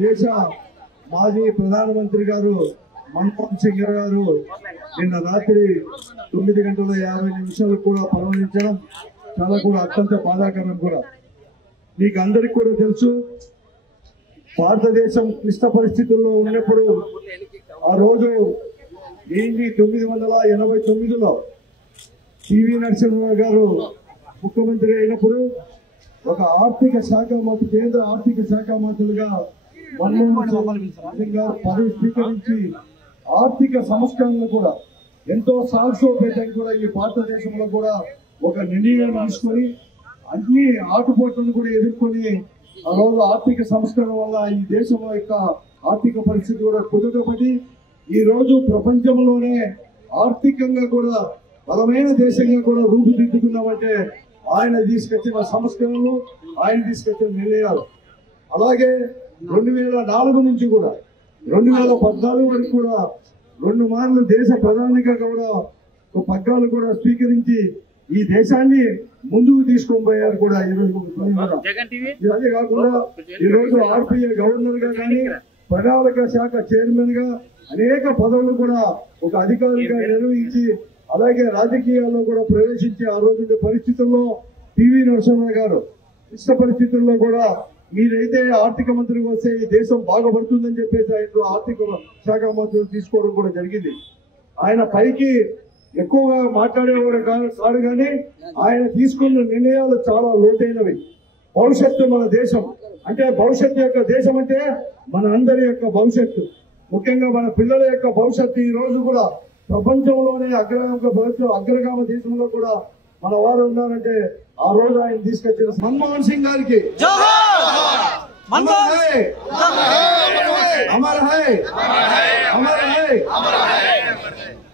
దేశ మాజీ ప్రధానమంత్రి గారు మన్మోహన్ సింగ్ గారు నిన్న రాత్రి 9:50 కూడా పరమరించడం చాలా కూడా అత్యంత బాధాకరం కూడా. మీకు అందరికి కూడా తెలుసు, భారతదేశం క్లిష్ట పరిస్థితుల్లో ఉన్నప్పుడు ఆ రోజు 1989లో పివి నరసింహరావు గారు ముఖ్యమంత్రి అయినప్పుడు ఒక ఆర్థిక శాఖ మంత్రి, కేంద్ర ఆర్థిక శాఖ మంత్రులుగా మన్మోహన్ సింగ్ గారు పదవి స్వీకరించి ఆర్థిక సంస్కరణలు కూడా ఎంతో సాహసోపేతంగా కూడా ఈ భారతదేశంలో కూడా ఒక నిర్ణయం తీసుకొని అన్ని ఆటుపోట్లను కూడా ఎదుర్కొని ఆ రోజు ఆర్థిక సంస్కరణ వల్ల ఈ దేశం యొక్క ఆర్థిక పరిస్థితి కూడా కుదుటపడి ఈ రోజు ప్రపంచంలోనే ఆర్థికంగా కూడా బలమైన దేశంగా కూడా రూపుదిద్దుకున్నామంటే ఆయన తీసుకొచ్చిన సంస్కరణలు, ఆయన తీసుకొచ్చిన నిర్ణయాలు. అలాగే 2004 నుంచి కూడా 2014 వరకు కూడా 2 మార్లు దేశ ప్రధానిగా కూడా పగ్గాలు కూడా స్వీకరించి ఈ దేశాన్ని ముందుకు తీసుకొని పోయారు కూడా. అదే కాకుండా ఈ రోజు ఆర్బీఐ గవర్నర్ గా కానీ, ప్రణాళిక శాఖ చైర్మన్ గా అనేక పదవులు కూడా ఒక అధికారిగా నిర్వహించి అలాగే రాజకీయాల్లో కూడా ప్రవేశించి ఆ రోజు పరిస్థితుల్లో పివి నరసింహరావు గారు ఇష్ట పరిస్థితుల్లో కూడా మీరైతే ఆర్థిక మంత్రికి వస్తే ఈ దేశం బాగుపడుతుందని చెప్పేసి ఆయన ఆర్థిక శాఖ మంత్రులు తీసుకోవడం కూడా జరిగింది. ఆయన పైకి ఎక్కువగా మాట్లాడేవాడు కాదు కానీ ఆయన తీసుకున్న నిర్ణయాలు చాలా లోతైనవి. భవిష్యత్తు మన దేశం అంటే, భవిష్యత్తు యొక్క దేశం అంటే మన అందరి యొక్క భవిష్యత్తు, ముఖ్యంగా మన పిల్లల యొక్క భవిష్యత్తు ఈ రోజు కూడా ప్రపంచంలోనే అగ్రగామ దేశంలో కూడా మన వారు ఉన్నారంటే ఆ రోజు ఆయన తీసుకొచ్చిన మన్మోహన్ సింగ్ గారికి అమర్ హై.